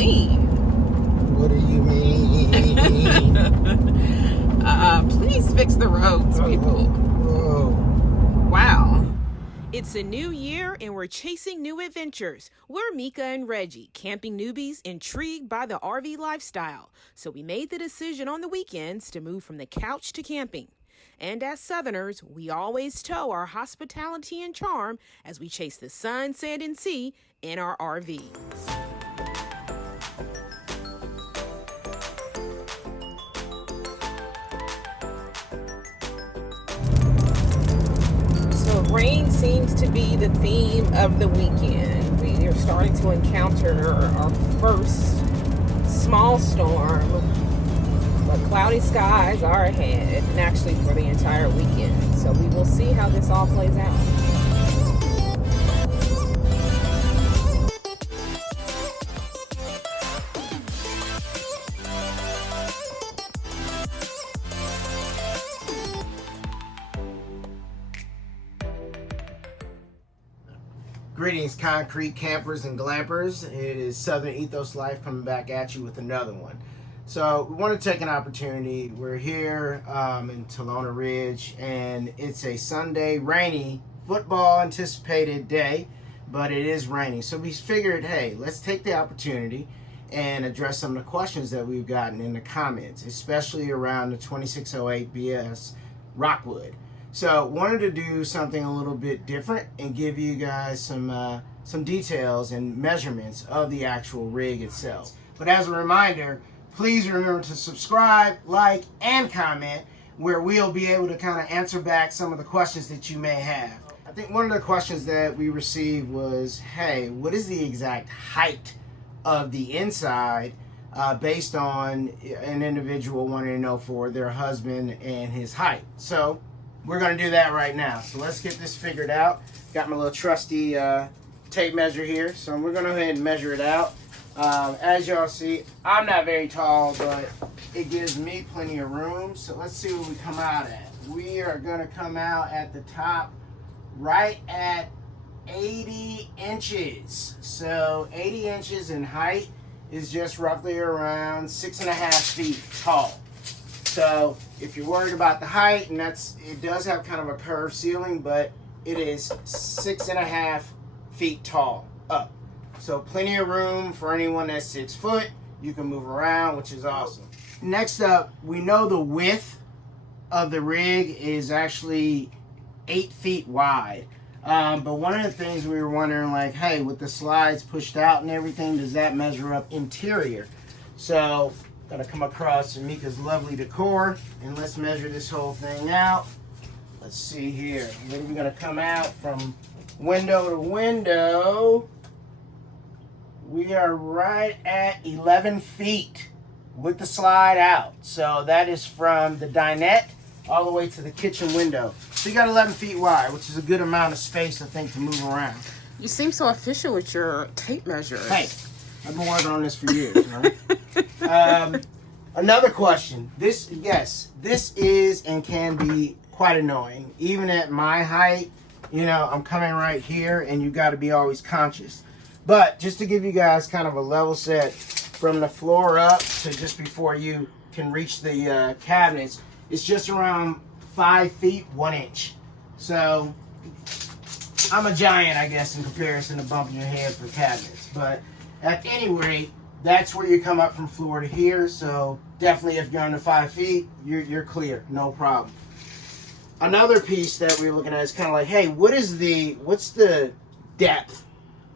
clean. What do you mean? Please fix the roads, people. Wow. It's a new year and we're chasing new adventures. We're Mekka and Reggie, camping newbies intrigued by the RV lifestyle. So we made the decision on the weekends to move from the couch to camping. And as Southerners, we always tow our hospitality and charm as we chase the sun, sand, and sea in our RV. So rain seems to be the theme of the weekend. We are starting to encounter our first small storm, but cloudy skies are ahead, and actually for the entire weekend. So we will see how this all plays out. Greetings, concrete campers and glampers. It is Southern Ethos Life coming back at you with another one. So we want to take an opportunity. We're here in Talona Ridge, and it's a Sunday, rainy, football anticipated day, but it is raining. So we figured, hey, let's take the opportunity and address some of the questions that we've gotten in the comments, especially around the 2608 BS Rockwood. So wanted to do something a little bit different and give you guys some details and measurements of the actual rig itself. But as a reminder, please remember to subscribe, like, and comment, where we'll be able to kind of answer back some of the questions that you may have. I think one of the questions that we received was, hey, what is the exact height of the inside based on an individual wanting to know for their husband and his height? So we're going to do that right now. So let's get this figured out. Got my little trusty tape measure here. So we're going to go ahead and measure it out. As y'all see, I'm not very tall, but it gives me plenty of room. So let's see what we come out at. We are going to come out at the top right at 80 inches. So 80 inches in height is just roughly around 6.5 feet tall. So if you're worried about the height, and it does have kind of a curved ceiling, but it is 6.5 feet tall up. So plenty of room for anyone that's 6 foot. You can move around, which is awesome. Next up, we know the width of the rig is actually 8 feet wide. But one of the things we were wondering, like, hey, with the slides pushed out and everything, does that measure up interior? So gotta come across Mekka's lovely Decor, and let's measure this whole thing out. Let's see here. Then we're gonna come out from window to window. We are right at 11 feet with the slide out. So that is from the dinette all the way to the kitchen window. So you got 11 feet wide, which is a good amount of space, I think, to move around. You seem so official with your tape measures. Hey, I've been working on this for years, right? Another question. This is and can be quite annoying. Even at my height, you know, I'm coming right here, and you got to be always conscious. But just to give you guys kind of a level set from the floor up to just before you can reach the cabinets, it's just around 5 feet 1 inch. So I'm a giant, I guess, in comparison to bumping your head for cabinets. But at any rate, that's where you come up from floor to here. So definitely, if you're under 5 feet, you're clear, no problem. Another piece that we're looking at is kind of like, hey, what's the depth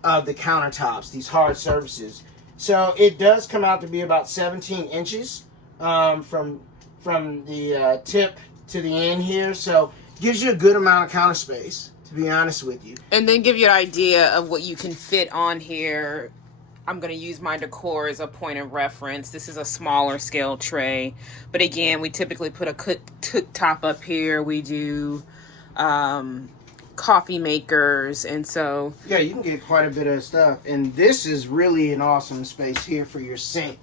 of the countertops, these hard surfaces? So it does come out to be about 17 inches from the tip to the end here. So gives you a good amount of counter space, to be honest with you. And then give you an idea of what you can fit on here. I'm going to use my Decor as a point of reference. This is a smaller scale tray. But again, we typically put a cooktop up here. We do coffee makers. And so yeah, you can get quite a bit of stuff. And this is really an awesome space here for your sink.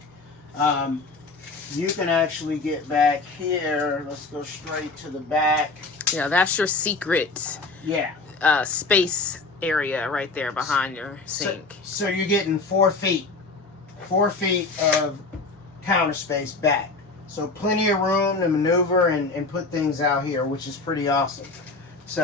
You can actually get back here. Let's go straight to the back. Yeah, that's your secret space area right there behind your sink. So you're getting 4 feet 4 feet of counter space back. So plenty of room to maneuver and put things out here, which is pretty awesome. So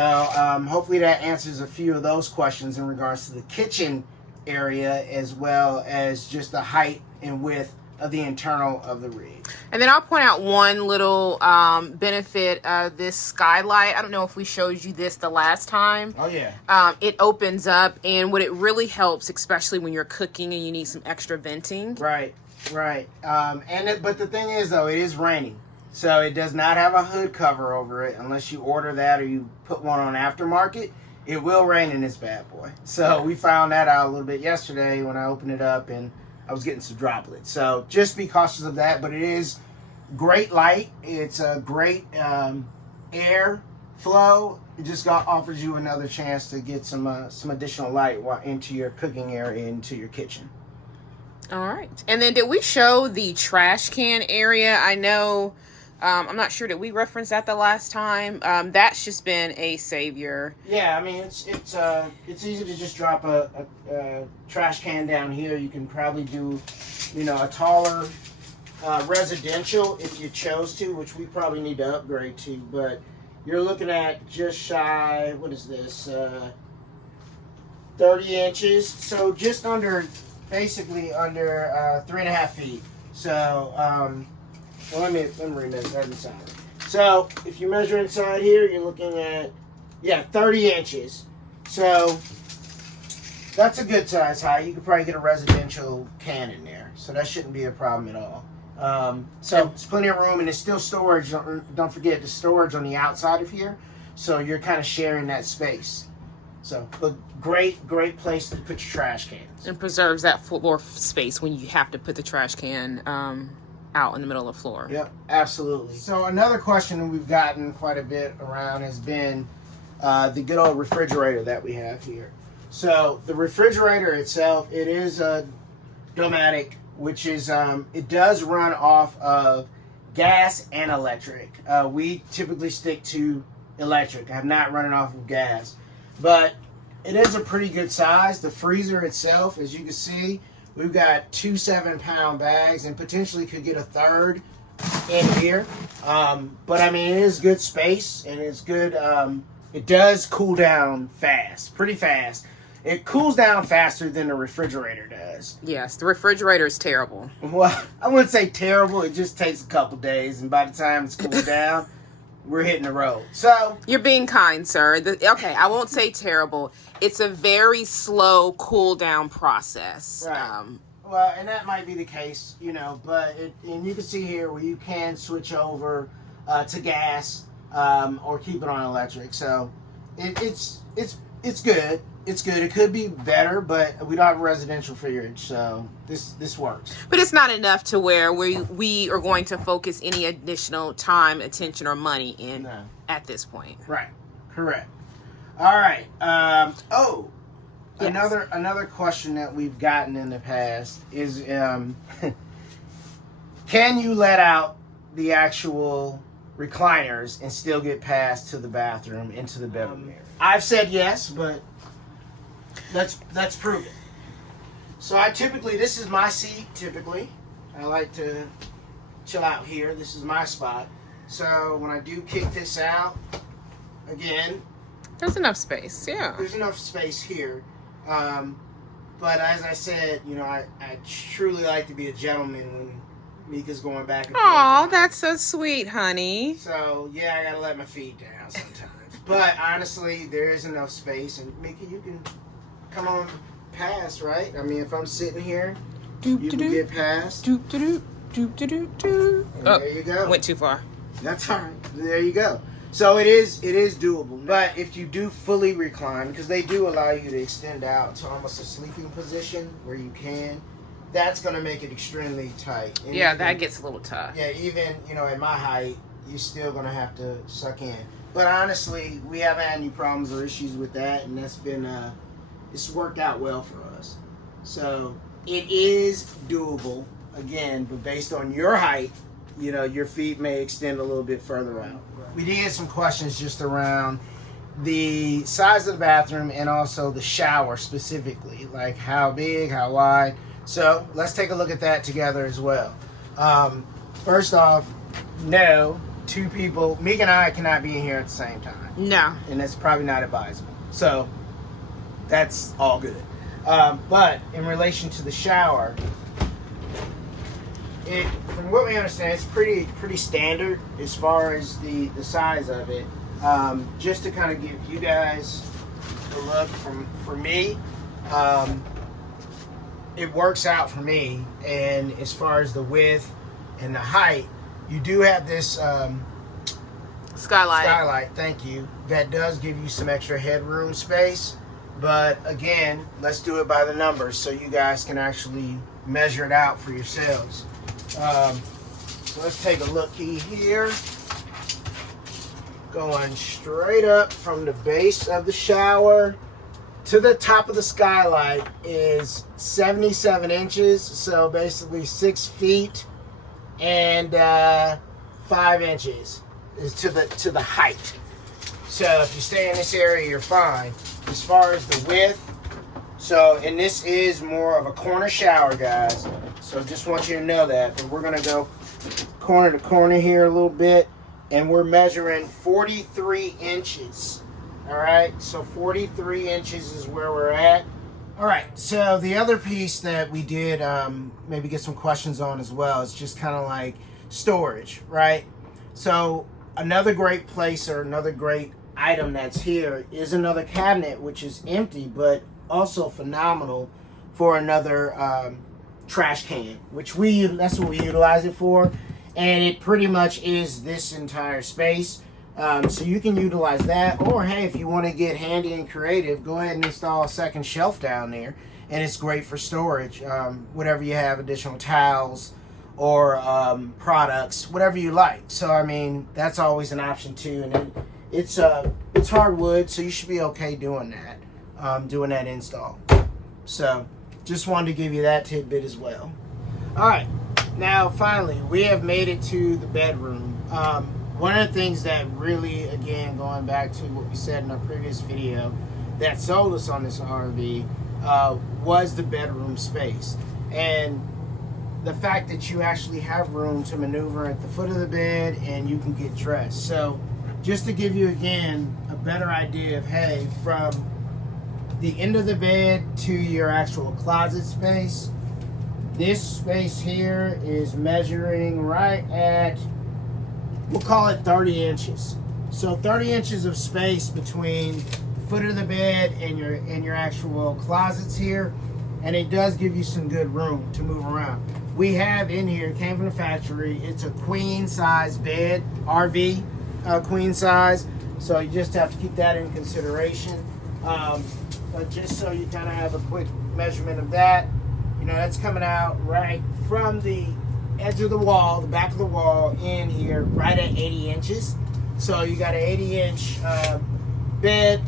hopefully that answers a few of those questions in regards to the kitchen area, as well as just the height and width of the internal of the rig. And then I'll point out one little benefit of this skylight. I don't know if we showed you this the last time. Oh yeah. It opens up, and what it really helps, especially when you're cooking and you need some extra venting. Right. But the thing is, though, it is raining, so it does not have a hood cover over it unless you order that or you put one on aftermarket. It will rain in this bad boy. So we found that out a little bit yesterday when I opened it up, and I was getting some droplets. So just be cautious of that. But it is great light. It's a great air flow. It just offers you another chance to get some additional light into your cooking area, into your kitchen. All right. And then did we show the trash can area? I know, I'm not sure, did we reference that the last time? That's just been a savior. Yeah, I mean, it's easy to just drop a trash can down here. You can probably do, a taller residential if you chose to, which we probably need to upgrade to. But you're looking at just shy, what is this, 30 inches. So just basically under 3.5 feet. So, well, let me remeasure that inside. So if you measure inside here, you're looking at 30 inches. So that's a good size height. You could probably get a residential can in there, so that shouldn't be a problem at all. So it's plenty of room, and it's still storage. Don't forget the storage on the outside of here, so you're kind of sharing that space. So, but great place to put your trash cans. And preserves that floor space when you have to put the trash can out in the middle of the floor. Yep, absolutely. So another question that we've gotten quite a bit around has been the good old refrigerator that we have here. So the refrigerator itself, it is a Domatic, which is, it does run off of gas and electric. We typically stick to electric. I have not run it off of gas. But it is a pretty good size. The freezer itself, as you can see, we've got 2 7-pound bags and potentially could get a third in here. But I mean, it is good space, and it's good. It does cool down fast, pretty fast. It cools down faster than the refrigerator does. Yes, the refrigerator is terrible. Well, I wouldn't say terrible. It just takes a couple days, and by the time it's cooled down, we're hitting the road. So you're being kind, sir. Okay, I won't say terrible. It's a very slow cool down process. Right. Well, and that might be the case, but and you can see here where you can switch over to gas or keep it on electric. So it's good. It's good. It could be better, but we don't have a residential fridge, so this works. But it's not enough to where we are going to focus any additional time, attention, or money in at this point. Right. Correct. All right. Yes. Another question that we've gotten in the past is, can you let out the actual recliners and still get past to the bathroom, into the bedroom area? I've said yes, but let's prove it. So this is my seat typically. I like to chill out here. This is my spot. So when I do kick this out, again, there's enough space, yeah. There's enough space here. But as I said, I truly like to be a gentleman when Mekka's going back and forth. Aw, that's so sweet, honey. So, I gotta let my feet down sometimes. But honestly, there is enough space. And Mekka, you can come on past, right? I mean, if I'm sitting here, you can get past. There you go. Went too far. That's all right. There you go. So it is doable. But if you do fully recline, because they do allow you to extend out to almost a sleeping position where you can, that's going to make it extremely tight. And that gets a little tough. Yeah, even, at my height, you're still going to have to suck in. But honestly, we haven't had any problems or issues with that, and that's been, it's worked out well for us. So it is doable, again, but based on your height, your feet may extend a little bit further out. We did get some questions just around the size of the bathroom and also the shower specifically, like how big, how wide. So let's take a look at that together as well. First off, no, two people, Mekka and I cannot be in here at the same time. No. And that's probably not advisable. So that's all good. But in relation to the shower, from what we understand, it's pretty standard as far as the size of it. Just to kind of give you guys a look for me, it works out for me. And as far as the width and the height, you do have this skylight, thank you, that does give you some extra headroom space. But again, let's do it by the numbers so you guys can actually measure it out for yourselves. So let's take a look here. Going straight up from the base of the shower to the top of the skylight is 77 inches. So basically 6 feet and 5 inches is to the height. So if you stay in this area, you're fine. As far as the width, and this is more of a corner shower, guys. So just want you to know that. But we're gonna go corner to corner here a little bit, and we're measuring 43 inches. All right, so 43 inches is where we're at. All right, so the other piece that we did maybe get some questions on as well is just kind of like storage, right? So another great place or another great item that's here is another cabinet, which is empty, but also phenomenal for another trash can, which that's what we utilize it for. And it pretty much is this entire space. So you can utilize that, or hey, if you want to get handy and creative, go ahead and install a second shelf down there, and it's great for storage. Whatever you have, additional towels or products, whatever you like. So I mean, that's always an option too. And then it's hardwood, so you should be okay doing that install. So just wanted to give you that tidbit as well. All right, now finally we have made it to the bedroom. One of the things that really, again, going back to what we said in our previous video, that sold us on this RV was the bedroom space. And the fact that you actually have room to maneuver at the foot of the bed and you can get dressed. So just to give you, again, a better idea of, hey, from the end of the bed to your actual closet space, this space here is measuring right at, we'll call it 30 inches. So 30 inches of space between the foot of the bed and your actual closets here, and it does give you some good room to move around. We have in here, it came from the factory, it's a queen size bed, RV queen size, so you just have to keep that in consideration. But just so you kind of have a quick measurement of that, that's coming out right from the edge of the wall, the back of the wall in here, right at 80 inches. So you got an 80-inch bed,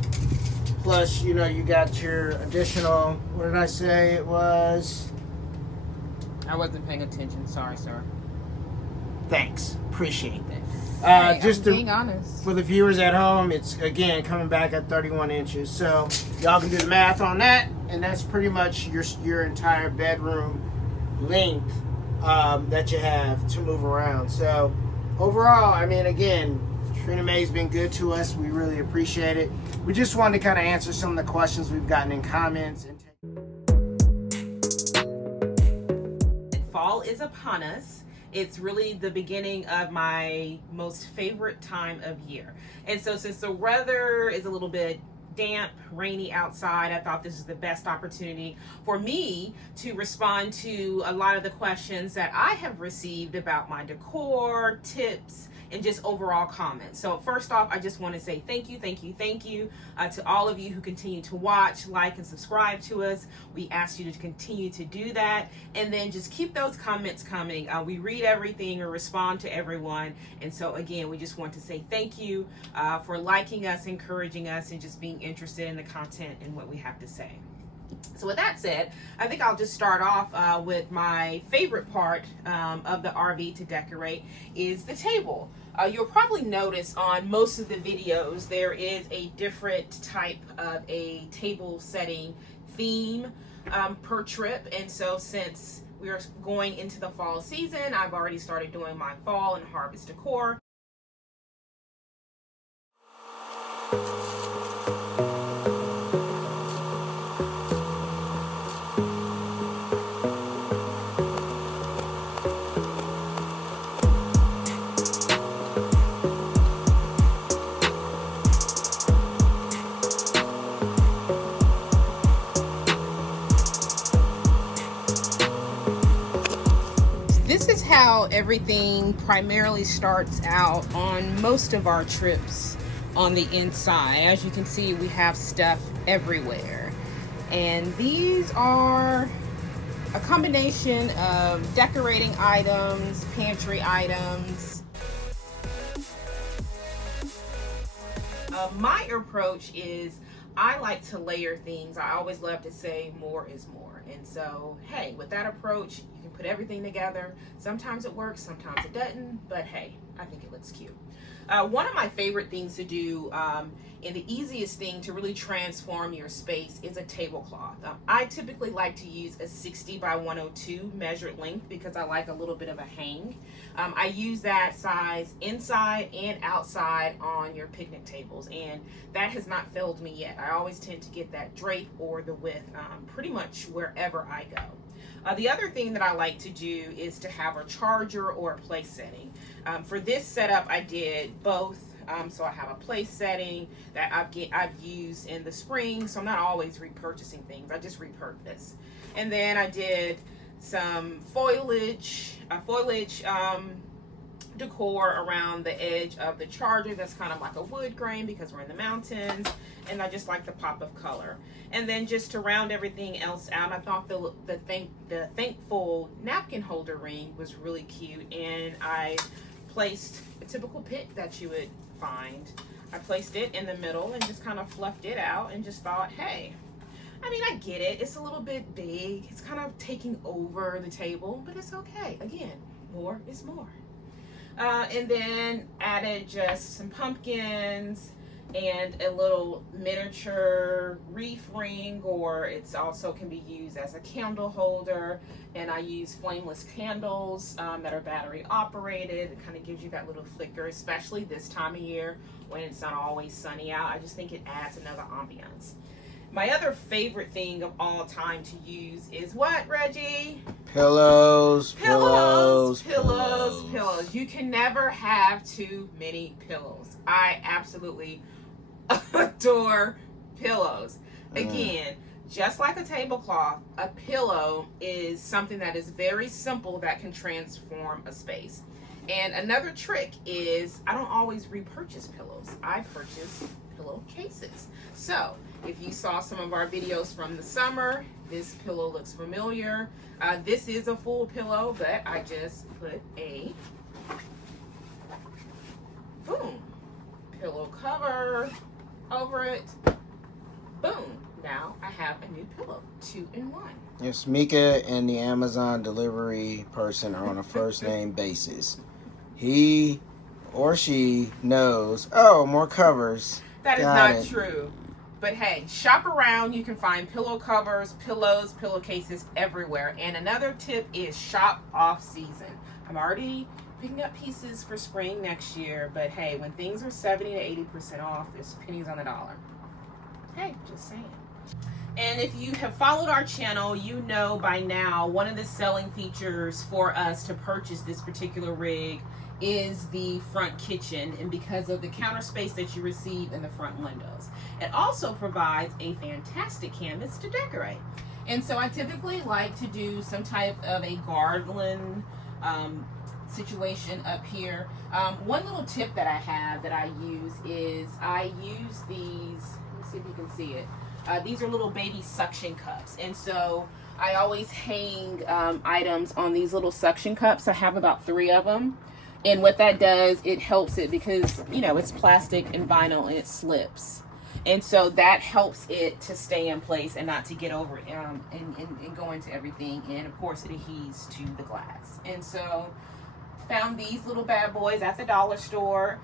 plus you got your additional, what did I say it was? I wasn't paying attention, sorry sir. Thanks, appreciate that. Hey, just I'm being honest. For the viewers at home, it's again coming back at 31 inches. So y'all can do the math on that, and that's pretty much your entire bedroom length that you have to move around. So overall, I mean, again, Trina Mae's been good to us. We really appreciate it. We just wanted to kind of answer some of the questions we've gotten in comments. Fall is upon us. It's really the beginning of my most favorite time of year. And so since the weather is a little bit damp, rainy outside, I thought this is the best opportunity for me to respond to a lot of the questions that I have received about my decor, tips, and just overall comments. So first off, I just want to say thank you to all of you who continue to watch, like, and subscribe to us. We ask you to continue to do that, and then just keep those comments coming. We read everything and respond to everyone, and so again, we just want to say thank you for liking us, encouraging us, and just being interested in the content and what we have to say. So with that said, I think I'll just start off with my favorite part of the RV to decorate is the table. You'll probably notice on most of the videos there is a different type of a table setting theme. per trip. And so since we are going into the fall season, I've already started doing my fall and harvest decor. This is how everything primarily starts out on most of our trips on the inside. As you can see, we have stuff everywhere. And these are a combination of decorating items, pantry items. My approach is I like to layer things. I always love to say more is more. And so, hey, with that approach, you can put everything together. Sometimes it works, sometimes it doesn't, but hey, I think it looks cute. One of my favorite things to do, and the easiest thing to really transform your space, is a tablecloth. I typically like to use a 60 by 102 measured length because I like a little bit of a hang. I use that size inside and outside on your picnic tables, and that has not failed me yet. I always tend to get that drape or the width pretty much wherever I go. The other thing that I like to do is to have a charger or a place setting. For this setup, I did both. So I have a place setting that I've used in the spring, so I'm not always repurchasing things. I just repurpose. And then I did some foliage decor around the edge of the charger. That's kind of like a wood grain because we're in the mountains, and I just like the pop of color. And then just to round everything else out, I thought the thankful napkin holder ring was really cute, and I placed a typical pick that you would find. I placed it in the middle and just kind of fluffed it out and just thought, hey, I mean, I get it. It's a little bit big. It's kind of taking over the table, but it's okay. Again, more is more. And then added just some pumpkins and a little miniature reef ring, or it's also can be used as a candle holder. And I use flameless candles that are battery operated. It kind of gives you that little flicker, especially this time of year when it's not always sunny out. I just think it adds another ambiance. My other favorite thing of all time to use is what, Reggie? Pillows. Pillows. You can never have too many pillows. I absolutely adore pillows. Again, just like a tablecloth, a pillow is something that is very simple that can transform a space. And another trick is I don't always repurchase pillows. I purchase pillowcases. So if you saw some of our videos from the summer, this pillow looks familiar. This is a full pillow, but I just put a pillow cover over it. Boom. Now I have a new pillow, 2-in-1. Yes, Mekka and the Amazon delivery person are on a first name basis. He or she knows, oh, more covers. That is not true. But hey, shop around. You can find pillow covers, pillows, pillowcases everywhere. And another tip is shop off season. I'm already picking up pieces for spring next year, but hey, when things are 70 to 80% off, there's pennies on the dollar. Hey, just saying. And if you have followed our channel, you know by now one of the selling features for us to purchase this particular rig is the front kitchen, and because of the counter space that you receive in the front windows. It also provides a fantastic canvas to decorate. And so I typically like to do some type of a garland situation up here. One little tip that I have that I use is I use these, let me see if you can see it. These are little baby suction cups, and so I always hang items on these little suction cups. I have about 3 of them, and what that does, it helps it because, you know, it's plastic and vinyl and it slips, and so that helps it to stay in place and not to get over and go into everything. And of course it adheres to the glass. And so found these little bad boys at the dollar store.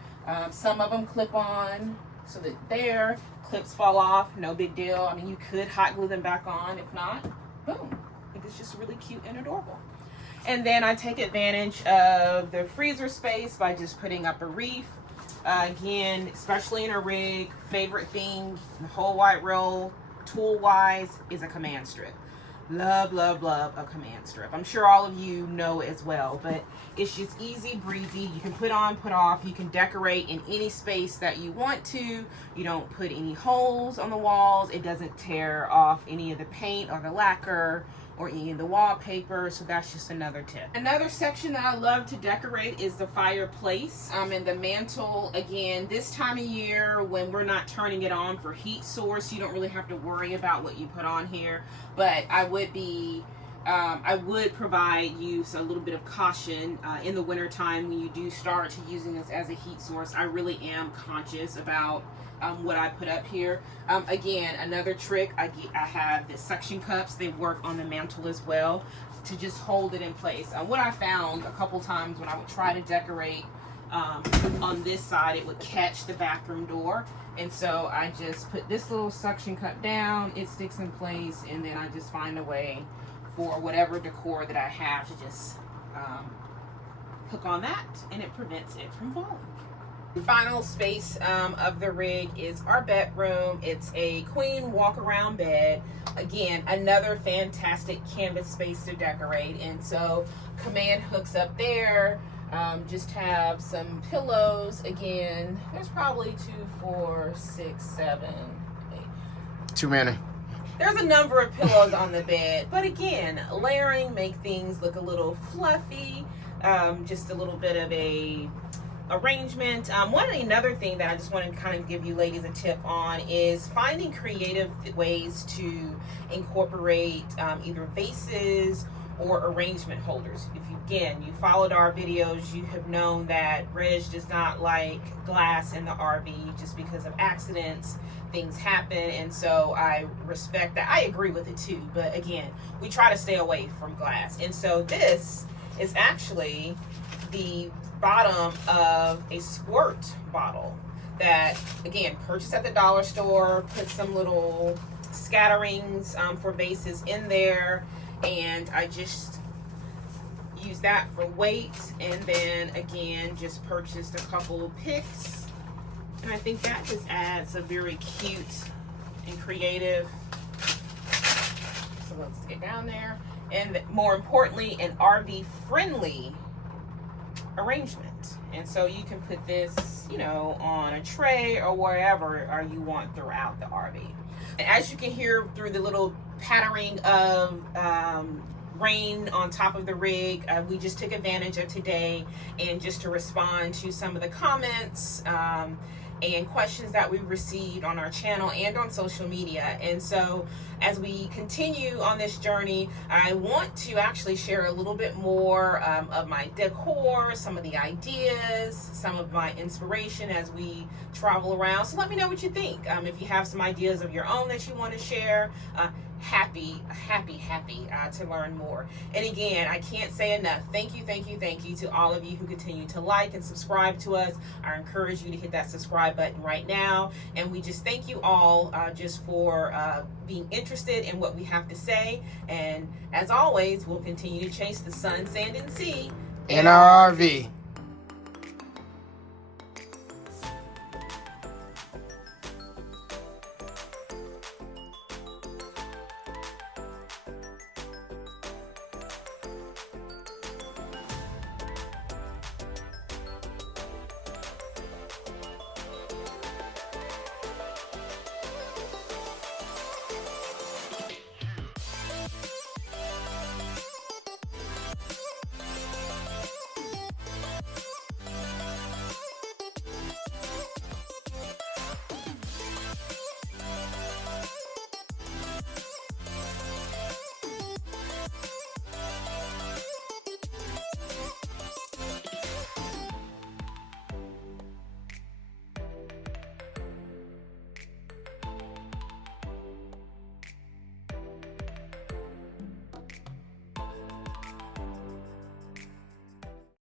Some of them clip on so that their clips fall off, no big deal. I mean, you could hot glue them back on. If not, boom. I think it's just really cute and adorable. And then I take advantage of the freezer space by just putting up a reef. Again, especially in a rig, favorite thing, the whole wide roll, tool-wise, is a command strip. Love, love, love a command strip. I'm sure all of you know as well, but it's just easy breezy. You can put on, put off. You can decorate in any space that you want to. You don't put any holes on the walls. It doesn't tear off any of the paint or the lacquer or any of the wallpaper, so that's just another tip. Another section that I love to decorate is the fireplace and the mantle. Again, this time of year when we're not turning it on for heat source, you don't really have to worry about what you put on here, but I would provide you a little bit of caution in the winter time when you do start to using this as a heat source. I really am conscious about what I put up here. Again, another trick, I have the suction cups. They work on the mantle as well to just hold it in place. What I found a couple times when I would try to decorate on this side, it would catch the bathroom door. And so I just put this little suction cup down, it sticks in place, and then I just find a way for whatever decor that I have to just hook on that, and it prevents it from falling. The final space of the rig is our bedroom. It's a queen walk-around bed. Again, another fantastic canvas space to decorate. And so command hooks up there. Just have some pillows. Again, there's probably 2, 4, 6, 7, 8. Too many. There's a number of pillows on the bed, but again, layering make things look a little fluffy. Just a little bit of a arrangement. Another thing that I just want to kind of give you ladies a tip on is finding creative ways to incorporate either vases or arrangement holders. If you followed our videos, you have known that Reg does not like glass in the RV just because of accidents. Things happen, and so I respect that. I agree with it too, but again, we try to stay away from glass. And so this is actually the bottom of a squirt bottle that, again, purchased at the dollar store, put some little scatterings for vases in there, and I just use that for weight. And then again, just purchased a couple picks, and I think that just adds a very cute and creative, so let's get down there, and more importantly, an RV friendly arrangement. And so you can put this, on a tray or wherever you want throughout the RV. And as you can hear through the little pattering of rain on top of the rig, we just took advantage of today and just to respond to some of the comments and questions that we've received on our channel and on social media. And so as we continue on this journey, I want to actually share a little bit more of my decor, some of the ideas, some of my inspiration as we travel around. So let me know what you think. If you have some ideas of your own that you want to share, happy to learn more. And again, I can't say enough. Thank you to all of you who continue to like and subscribe to us. I encourage you to hit that subscribe button right now. And we just thank you all just for being interested in what we have to say. And as always, we'll continue to chase the sun, sand, and sea in our RV.